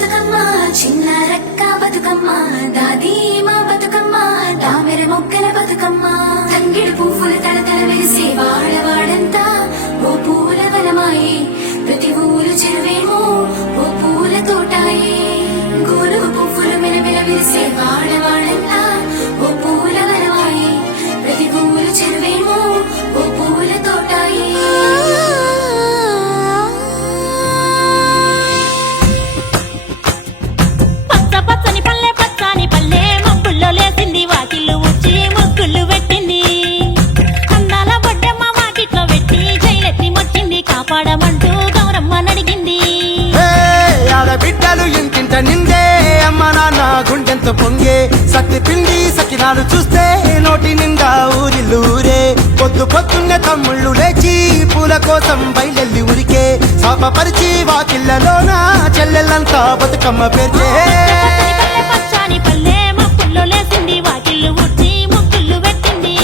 బతుకమ్మ చిన్న రక్క బతుకమ్మ దాది మా బతుకమ్మ తామెర మొగ్గల బతుకమ్మ తంగిడి పువ్వుల తడతల వెలిసే వాడవాడంతా ఓ పూల వనమాయే ప్రతి ఊరు చెరువేమో ఓ పూల తోటాయే గోరు పువ్వులు మెలమెల వెలిసే వాడవాడంతా ఓ పూల వనమాయే ప్రతి ఊరు చెరువేమో ఓ పూల తోటాయే పచ్చని పల్లె పచ్చని పల్లె మబ్బుల్లో లేసింది వాకిళ్ళు ఉచ్చి ముగ్గులు పెట్టింది అందాల బొడ్డమ్మ వాకిట్లో పెట్టి జైలెత్తి మొచ్చింది కాపాడమంటూ గౌరమ్మ నడిగింది ఆడబిడ్డలు ఇంటింట నిండే అమ్మ నాన్న గుండెంతో పొంగే సత్తి పిండి సకినాలు చూస్తే నోటి నిండా ఊరిల్లూరే పొద్దు పొద్దున్నే తమ్ముళ్ళు లేచి పూల కోసం బయలెల్లి ఉరికే శాపపరిచి వాకిళ్ళలోన చెల్లెళ్ళంతా బతుకమ్మ పేర్చే పచ్చని పల్లె మబ్బుల్లో లేసింది వాకిళ్ళు ఉచ్చి ముగ్గులు పెట్టింది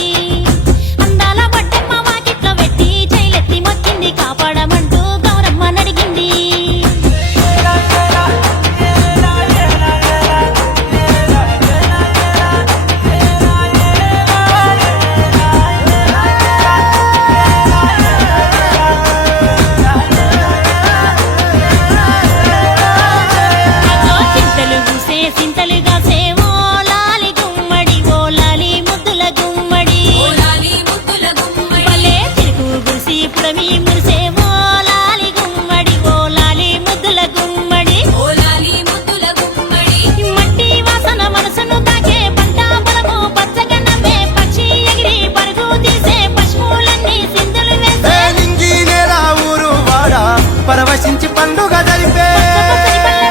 అందాల బొడ్డమ్మ వాకిట్లో పెట్టి జైలెత్తి మొచ్చింది కాపాడమంటూ గౌరమ్మ నడిగింది చింతలుగా సేవో లాలి గుమ్మడి ఓ లాలి ముద్దుల గుమ్మడి భలే చిరుకు గుసి పుడమి మురిసేవో లాలి గుమ్మడి ఓ లాలి ముద్దుల గుమ్మడి మట్టి వాసన మనసును తాకే పంట పొలము పచ్చగా నవ్వే పక్షి ఎగిరి పరుగు తీసే పశువులన్నీ సింధులు వేసే నింగి నేల ఊరు వాడ పరవశించి పండుగ జరిపే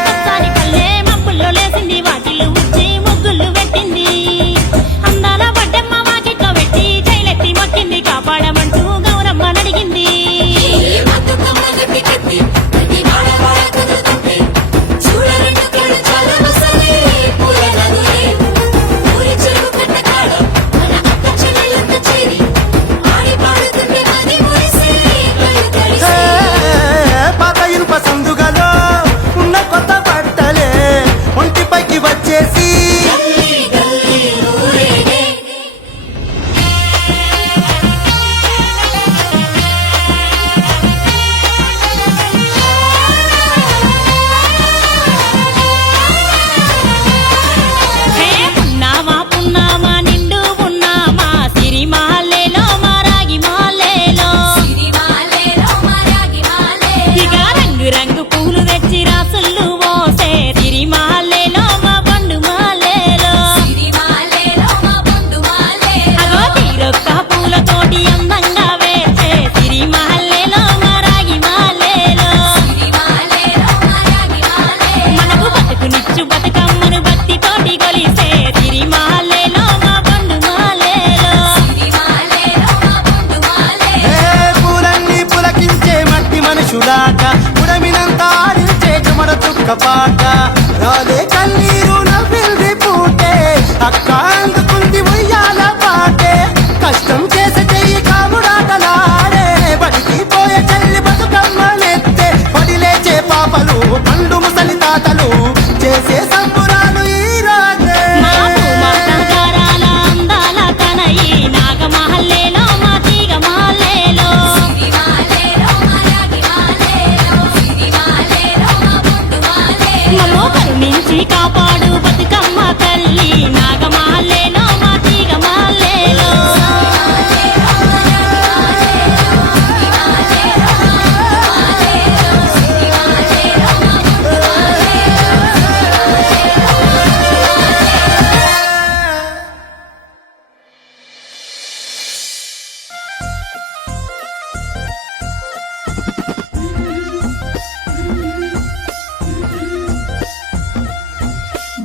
పచ్చని పల్లె మబ్బుల్లో లేసింది వాకిళ్ళు ఉచ్చి ముగ్గులు పెట్టింది అందాల బొడ్డమ్మ వాకిట్లో పెట్టి జైలెత్తి మొక్కింది కాపాడమంటూ గౌరమ్మ నడిగింది పాత ఇనుప సందుగలో ఉన్న కొత్త బట్టలే ఒంటిపైకి వచ్చేసి హే పున్నామా పున్నామా నిండు పున్నామా సిరిమాలేలో మా రాగి మాలేలో ఇక రంగు రంగు పూలు తెచ్చి రాసులు పోసే సిరిమాలేలో మా పండు మాలేలో అగో తీరొక్క పూలతోటి అందంగా వేసే సిరిమాలేలో మా రాగి మాలేలో మనకు బతుకునిచ్చు బతుకమ్మను భక్తితోటి కొలిసే సిరిమాలేలో మా పండు మాలేలో పూలన్నీ పులకించే మట్టి మనుషులాట పుడమినంతా ఆడించే చెమడ చుక్క పాట రాలే కన్నీరు నవ్వింది పూటే అక్క అందుకుంది ఉయ్యాల పాటే కష్టం చేసే చెయ్యి కాముడాటలాడే బడికి పోయే చెల్లి బతుకమ్మనెత్తే పడి లేచే పాపలు పండు ముసలి తాతలు చేసే సంబురాలు ఈ రాజే మా భూమాత గారాల అందాల కనయి నాగమహల్లేలో మా తీగ మాలేలో మమ్మో కరుణించి కాపాడు బతుకమ్మ తల్లి నాగమహల్లేలో మా తీగ మాలేలో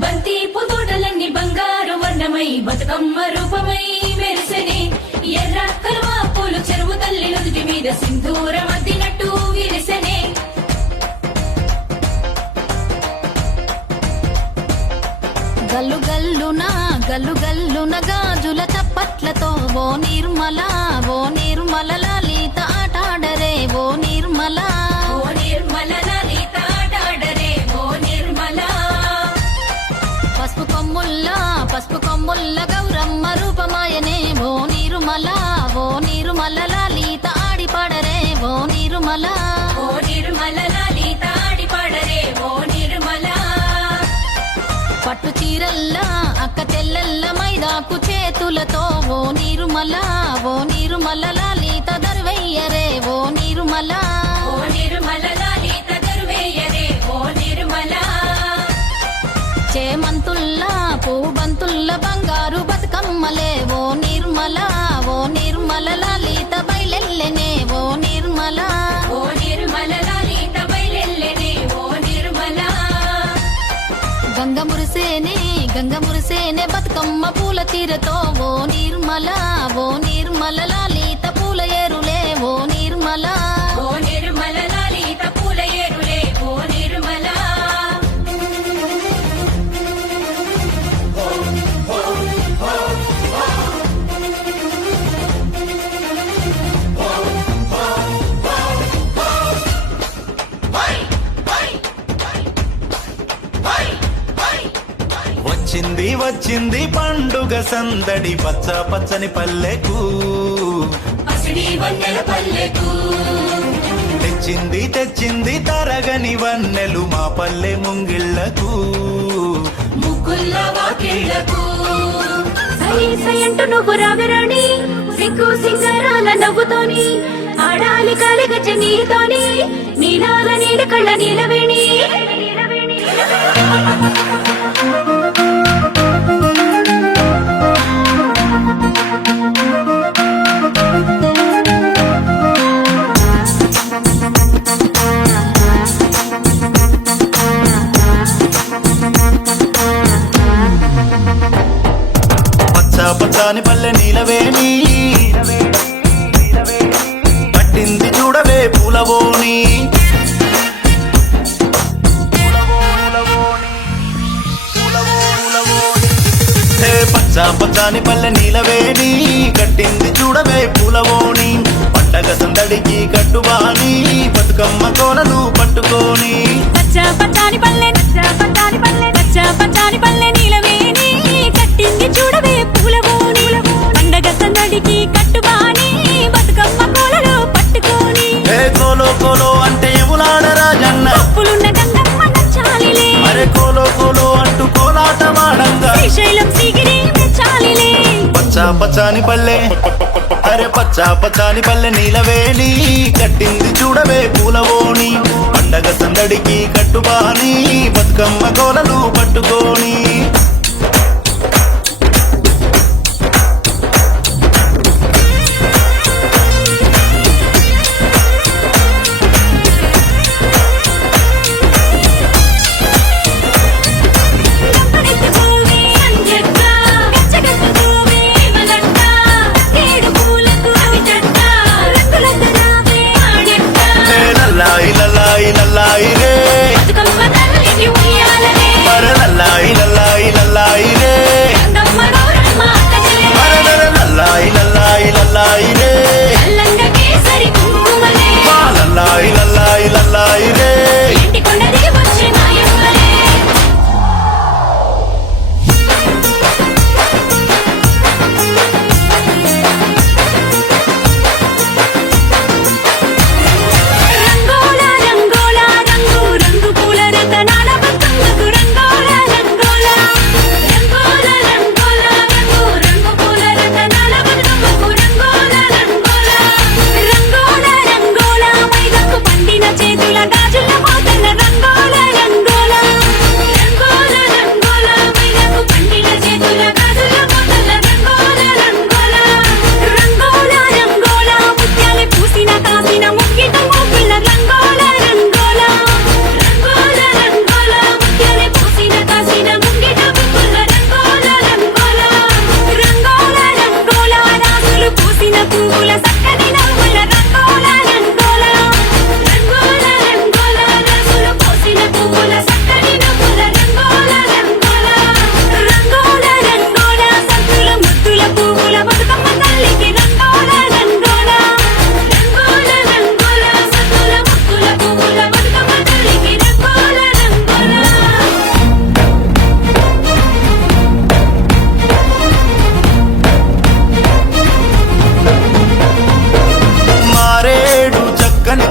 బంతి పుతోటలన్నీ బంగారు వర్ణమై బతుకమ్మ రూపమై మెరిసెనే ఎర్ర కలువ పూలు చెరువు తల్లి నుదుటి మీద సింధూరం అద్దినట్టు విరిసెనే గల్లు గల్లున గాజుల చప్పట్లతో ఓ నిర్మల లలిత ఆటాడరే ఓ నిర్మల లలిత ఆటాడరే ఓ నిర్మల పట్టు చీరల్లా అక్క చెల్లెల్ల మైదాకు చేతులతో ఓ నీరుమల లలిత దర్వయ్యరే ఓ నీరుమల లలిత దర్వేయరే ఓ నిర్మల చేమంతుల్లా పూబంతుల్ల బంగారు బతుకమ్మలే ఓ నిర్మల లలిత బయలెల్లెనే ఓ నిర్మల లలిత బయలెల్లెనే ఓ నిర్మల గంగ మురిసేనే బతుకమ్మ పూల తీరతో ఓ నిర్మల లలిత పూల ఏరులే ఓ నిర్మల లలిత పూల ఏరులే ఓ నిర్మల వచ్చింది పండుగ సందడి పచ్చ పచ్చని పల్లెకు పసిడి వన్నెల పల్లెకు తెచ్చింది తరగని వన్నెలు మా పల్లె ముంగిళ్లకు ముగ్గుల్ల వాకిళ్లకు సైంటు నువ్వు రాగరాణి సిగ్గు సింగారాల నవ్వుతోని ఆడాలి కాలిగచ్చ నీతోని నీలాల నీల కళ్ళ నీలవేణి పచ్చని పల్లె నీలవేణి పట్టింది చూడవే పూలవోని పచ్చని పల్లె నీలవేణి కట్టింది చూడవే పూలవోని పండగ సందడికి కట్టుబాని బతుకమ్మ కోనలు పట్టుకోని పచ్చాని పల్లె నీలవేణి కట్టింది చూడవే పూలవోని పండగ సందడికి కట్టుబాని బతుకమ్మ కోలలు పట్టుకోని కోలో అంటే ఎములాడ రాజన్న పులున్న గంగమ్మ నచ్చాలిలే అరే కోలో అంటూ కోలాటమాడంగా శ్రీశైలం సిగిరి మెచ్చాలిలే పచ్చని పల్లె అరే పచ్చని పల్లె నీలవేణి కట్టింది చూడవే పూలవోని పండగ సందడికి కట్టుబాని బతుకమ్మ కోలలు పట్టుకోని లల్లాయి రే అరే లల్లాయి రే లల్లాయి రే లల్లాయి రే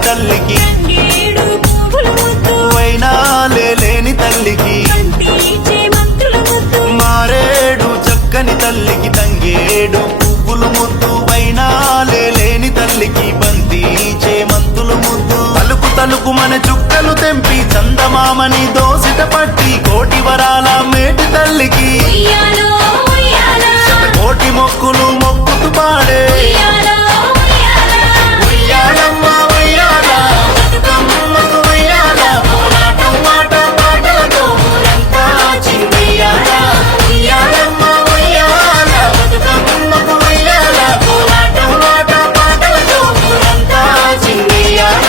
తల్లికి వైనాలే లేని తల్లికి పల్లెకి బంతి చేమంతులు ముద్దు తలుకు తలుకు మన చుక్కలు తెంపి చందమామని దోసిట పట్టి కోటి వరాల మేటి తల్లికి ఉయ్యాలో ఉయ్యాలో కోటి మొక్కులు మొక్కుతూ పాడే ఉయ్యాలో ఉయ్యాలో ఉయ్యాలమ్మ ఉయ్యాల బతుకమ్మకు ఉయ్యాల పోరాటం మాట పాటలతో ఊరంతా చిందెయ్యాల ఉయ్యాలమ్మ ఉయ్యాల బతుకమ్మకు ఉయ్యాల పోరాటం మాట పాటలతో ఊరంతా చిందెయ్యాల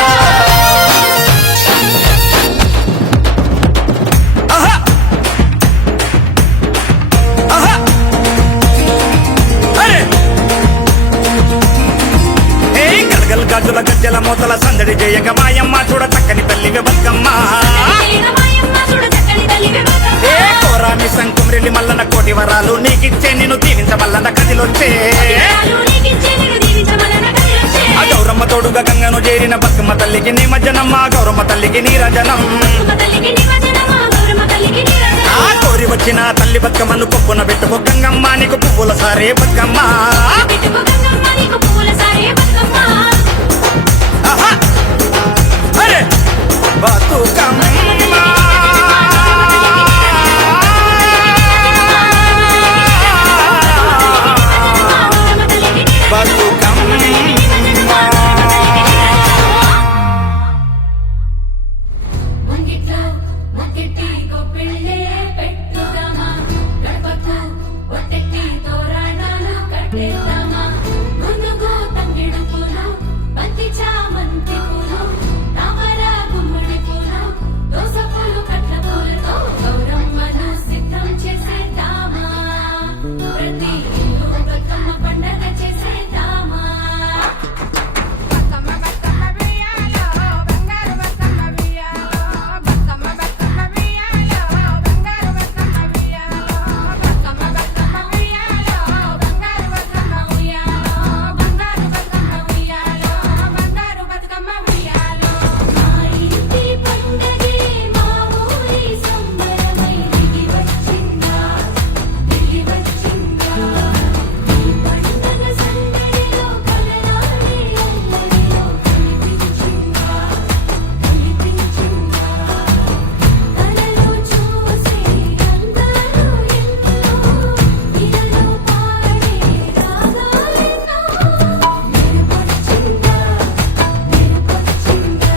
ఆహా ఆహా అరే గల్గల్ గజ్జల గజ్జల మూతల సందడి చేయక మాయమ్మ చూడ చక్కని తల్లివి బతుకమ్మ మాయమ్మ చూడ చక్కని తల్లివి బతుకమ్మ ఏ కోరాని సంకుమ్రెల్లి మల్లన కోటి వరాలు నీకిచ్చే నిన్ను దీవించమల్లన కదిలొచ్చే నీకిచ్చే నిన్ను దీవించమలన కదిలొచ్చే ఆ గౌరమ్మ తోడుగా గంగను చేరిన బతుకమ్మ తల్లికి నీ మజ్జనమ్మ గౌరమ్మ తల్లికి నీ రజనం బతుకమ్మ తల్లికి నివజనమా గౌరమ్మ తల్లికి నిరజనమా ఆ కోరి వచ్చిన తల్లి బతుకమ్మను కొప్పున పెట్టుకో గంగమ్మ నీకు పువ్వుల సారే బతుకమ్మ పెట్టుకో గంగమ్మ నీకు పువ్వుల సారే బతుకమ్మ ఆహా అరే బతుకమ్మ గౌరమ్మ తల్లికి ముంగిట్లో ముగ్గిట్టి గొప్పిళ్ళే పెట్టుదామా గడపకు ఒట్టెట్టి తోరణాలు కట్టేద్దామా ముందుకు తంగిడు పూలు బంతి చామంతి పూలు తామర గుమ్మడి పూలు దోస పూలు కట్ల పూలతో గౌరమ్మను సిద్ధం చేసేద్దామా ప్రతి ఇల్లు బతుకమ్మ పండగ చేసేద్దామా కలలు చూసే అందరూ ఎన్నో ఇరలో పాడే రాగాలెన్నో మెరుపొచ్చిందా మెరుపొచ్చిందా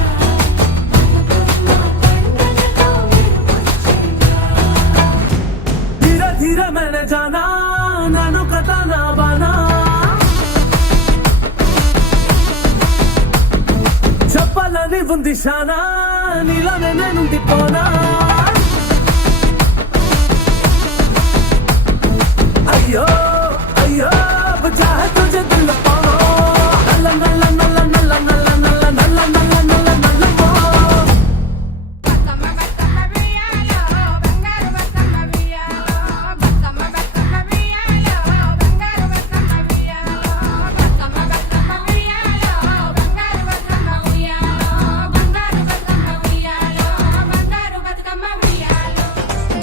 బతుకమ్మ పండగతో మెరుపొచ్చిందా धीरे धीरे मैंने जाना नैनो कटा ना बना చెప్పాలని ఉంది శానా నీలోనే నేనుంది పోనా అయ్యో అయ్యో బజా హై తుజే దిల్ పానో నల్ల నల్ల నల్ల నల్ల నల్ల నల్ల నల్ల నల్ల నల్ల నల్ల పో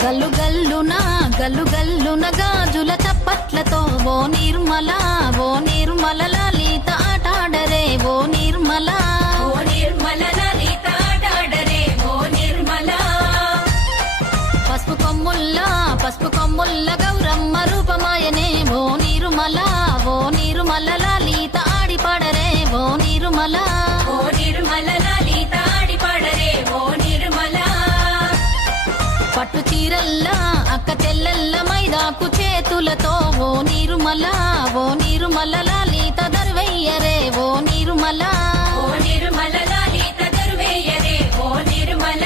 గల్లు గల్లున గల్లు గల్లున గాజుల చప్పట్లతో ఓ నిర్మల లలిత ఆటాడరే ఓ నిర్మల ఓ నిర్మల లలిత ఆటాడరే ఓ నిర్మల పసుపు కొమ్ముల్ల గౌరమ్మ రూపమాయనే ఓ నిర్మల లలిత ఆడిపాడరే ఓ నిర్మల ఓ నిర్మల లలిత ఆడిపాడరే ఓ నిర్మల పట్టు చీరల్లా అక్క చెల్లెల్ల మైదాకు చేతులతో ఓ నిర్మల లలిత దర్వయ్యరే ఓ నిర్మల ఓ నిర్మల లలిత దర్వేయరే ఓ నిర్మల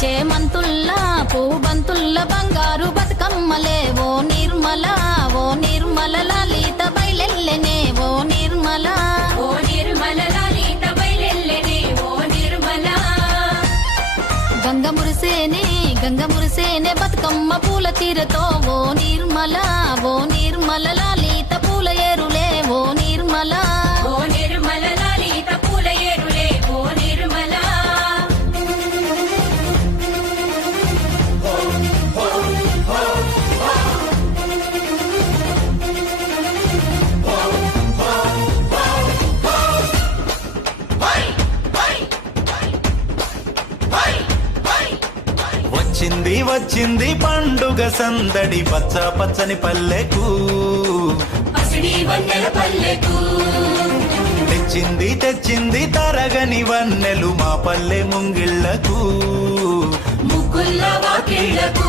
చేమంతుల్లా పూబంతుల్ల బంగారు బతుకమ్మలే ఓ నిర్మల లలిత బయలెల్లెనే ఓ నిర్మల ఓ నిర్మల లలిత బయలెల్లెనే ఓ నిర్మల గంగ మురిసేనే బతుకమ్మ పూల తీరతో ఓ నిర్మల లలిత పూల ఏరులే ఓ నిర్మల ఓ నిర్మల లలిత పూల ఏరులే ఓ నిర్మల వచ్చింది వచ్చింది పండుగ సందడి పచ్చ పచ్చని పల్లెకు పసిడి వన్నెల పల్లెకు తెచ్చింది తెచ్చింది తరగని వన్నెలు మా పల్లె ముంగిళ్లకు ముగ్గుల వాకిళ్లకు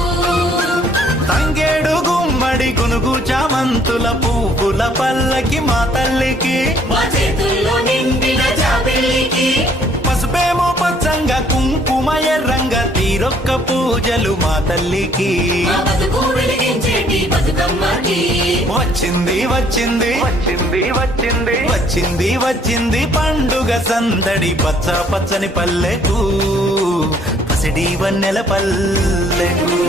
తంగేడు గుమ్మడి గునుగు చామంతుల పువ్వుల పల్లకి మా తల్లికి మా చేతుల్లో నిండిన జాబిల్లికి పసుపేమో పచ్చంగా కుంకుమ ఎర్రంగా తీరొక్క పూజలు మా తల్లికి మా బతుకు వెలిగించేటి బతుకమ్మకి వచ్చింది వచ్చింది వచ్చింది వచ్చింది వచ్చింది వచ్చింది పండుగ సందడి పచ్చ పచ్చని పల్లెకు పసిడి వన్నెల పల్లెకు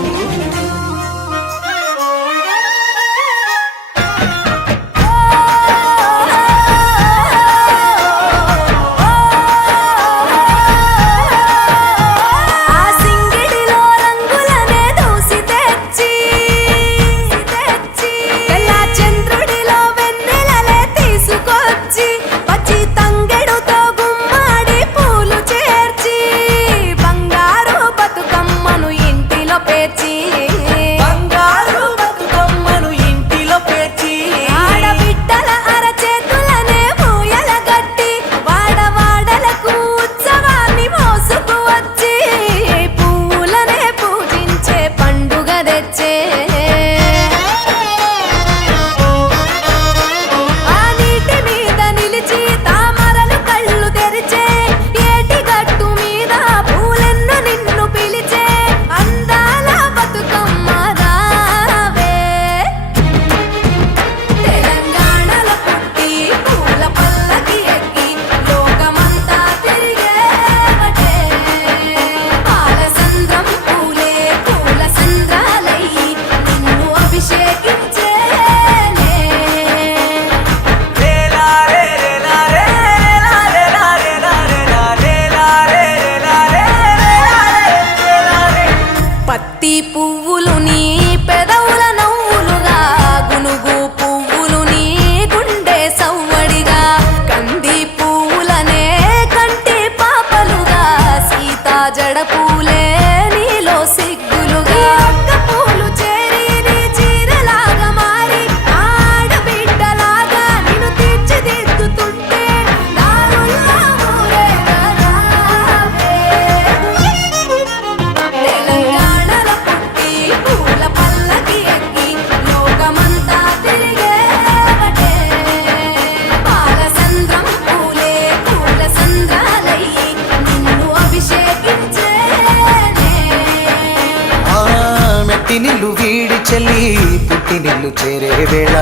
పుట్టినిల్లు వీడి చెల్లి పుట్టినిల్లు చేరే వేళ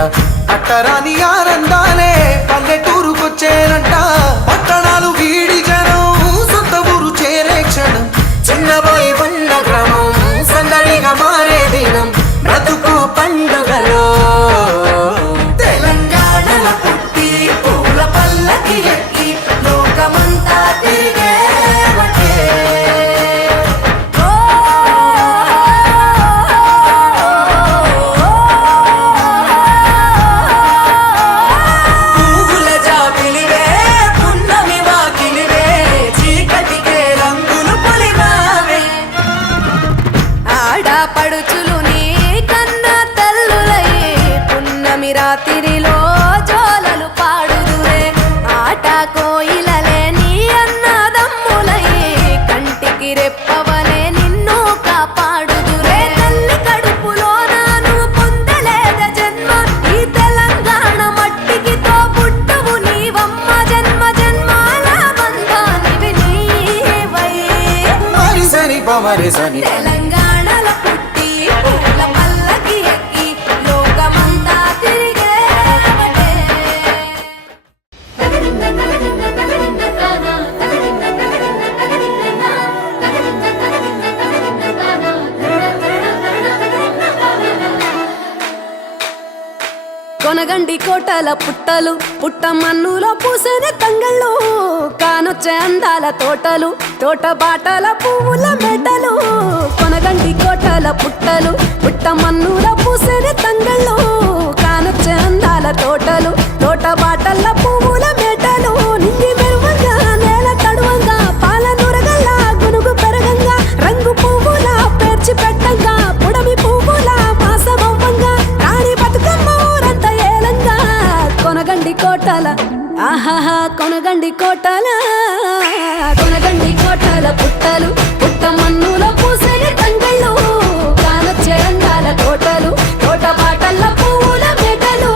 అట్టరాని ఆనందాలే పల్లెటూరుకొచ్చేనంట పట్టణాలు వీడి జనం సొంత ఊరు చేరే క్షణం చిన్నబోయి బండ గ్రామం సందడిగా మారే దినం బ్రతుకు పండుగలో తెలంగాణల పుట్టి పూల పల్లకి ఎక్కి లోకమంతా తిరిగే రాత్రిలో జోలలు పాడుదురే ఆట కోయిలలే నీ అన్నదమ్ములై కంటికి రెప్పవలే నిన్ను కాపాడుదురే తల్లి కడుపులో నాను పొందలేద జన్మ ఈ తెలంగాణ మట్టికి తో పుట్టవు నీవమ్మ జన్మ జన్మాల బంధానివి నీవై సని పమరి సని తెలంగాణల పుట్టి పూల పల్లకి ఎక్కి లోకమంతా కొనగండి కోటల పుట్టలు పుట్ట మన్నులో పూసిన తంగళ్ళు కానొచ్చే అందాల తోటలు తోట బాటల పువ్వుల మెటలు కొనగండి కోటల పుట్టలు పుట్ట మన్నులో పూసిన తంగళ్ళు కానొచ్చే అందాల తోటలు తోట బాటల పువ్వుల మెటలు నింగి మెరువంగా నేల తడువంగా పాల నురగల్లా గునుగు పెరగంగా రంగు పువ్వుల పేర్చి పెట్ట కొనగండి కోటల కొనగండి కోటల పుట్టలు పుట్ట మన్నులో పూసని తంగళ్ళు కానొచ్చే అందాల తోటలు తోట బాటల్ల పువ్వుల మెటలు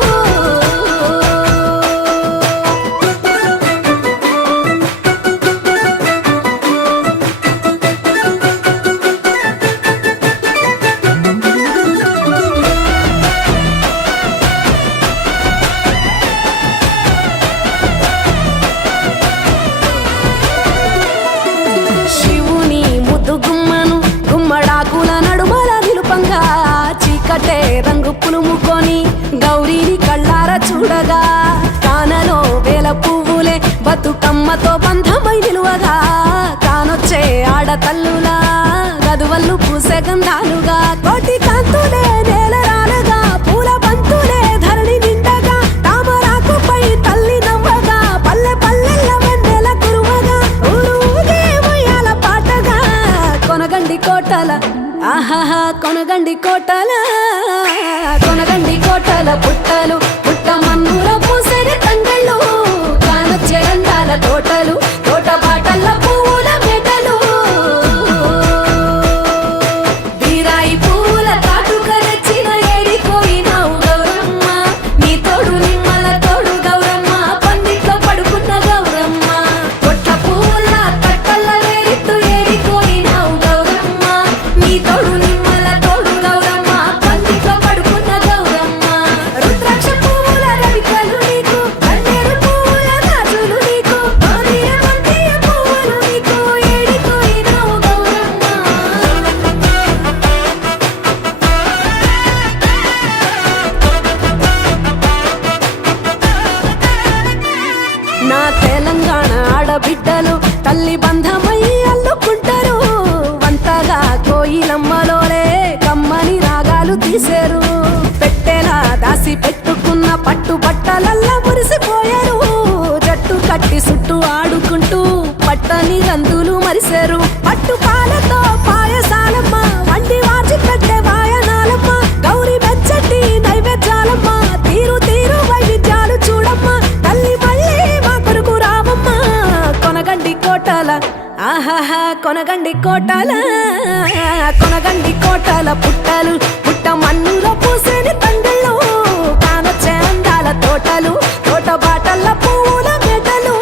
శివుని ముద్దు గుమ్మను గుమ్మడాకుల నడుమల నిలుపంగా చీకటే రంగు పులుముకొని గౌరీని కళ్ళార చూడగా కానలో వేల పువ్వులే బతుకమ్మతో బంధమై నిలువగా కానొచ్చే ఆడతల్లులా గదువల్లు పూసే గంధాలుగా కోటి కాంతులే నేల రాలగా పూల బంతులే ధరణి నిండగా తామరాకుపై తల్లి నవ్వగా పల్లె పల్లెల్ల వెన్నెల కురువగా ఊరూగే ఉయ్యాల పాటగా కొనగండి కోటల ఆహాహా కొనగండి కోటల కొనగండి కోటల పుట్టలు పుట్ట మన్నులో పూసని తంగళ్ళు కానొచ్చే అందాల తోటలు తోట బాటల్ల పువ్వుల మెటలు బీరాయి పువ్వుల కాటుక తెచ్చిన ఏడిపోయినావు గౌరమ్మ నీ తోడు నిమ్మల తోడు గౌరమ్మ పందిట్లో పడుకున్న గౌరమ్మ కొట్ల పువ్వుల కట్టల్ల వేరిట్టు ఏడిపోయినావు గౌరమ్మ నీ తోడు నిమ్మల తోడు గౌరమ్మ పందిట్లో పడుకున్న గౌరమ్మ రుద్రాక్ష పువ్వుల రవికలు నీకు కన్నేరు పువ్వుల గాజులు నీకు మాదిర మందియ పువ్వులు నీకు ఏడిపోయినావు గౌరమ్మ నా తెలంగాణ ఆడబిడ్డలు తల్లి బంధమై అల్లుకుంటారు వంతగా కోయిలమ్మలోలే కమ్మని రాగాలు తీశారు పెట్టెలా దాసి పెట్టుకున్న పట్టు బట్టలల్లా మురిసిపోయారు జట్టు కట్టి చుట్టూ ఆడుకుంటూ పట్టని రందులు మరిశారు పట్టు పాలతో పాయసాలమ్మ వండి వాచి పెట్టే వాయనాలమ్మ గౌరీ బెచ్చటి నైవేద్యాలమ్మ తీరు తీరు వైవిధ్యాలు చూడమ్మ తల్లి మళ్ళీ మా కొరకు రావమ్మ కొనగండి కోటల ఆహాహా కొనగండి కోటల కొనగండి కోటల పుట్టలు పుట్ట మన్నులో పూసని తంగళ్ళు కానొచ్చే అందాల తోటలు తోట బాటల్ల పువ్వుల మెటలు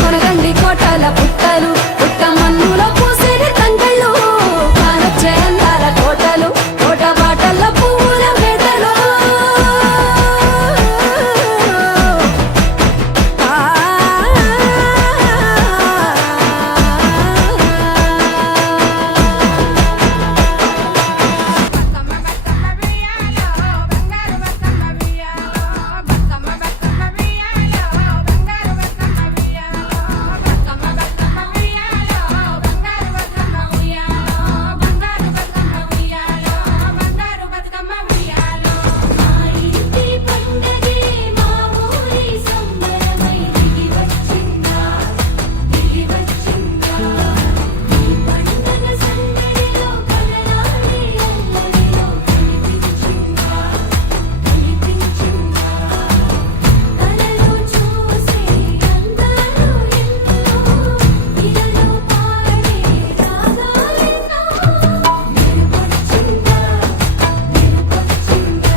కొనగండి కోటల పుట్టలు పుట్ట మన్నులో పూసని తంగళ్ళు కానొచ్చే అందాల తోటలు తోట బాటల్ల పువ్వుల మెటలు ఇంటి పండగే మా ఊరి సంబరమై దిగి వచ్చిందా దిగి వచ్చిందా ఈ పండగ సందడిలో కలరాడే అల్లరిలో కనిపించిందా కనిపించిందా కలలో చూసే అందాలు ఎన్నో ఇలలో పాడే రాగాలెన్నో మెరుపొచ్చిందా మెరుపొచ్చిందా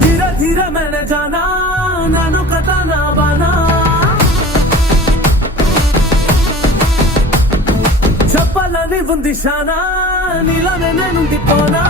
धीरे धीरे मैंने जाना नानो कथा ना बाना చెప్పాలని ఉంది శానా నీలనే నేనుంది పోనా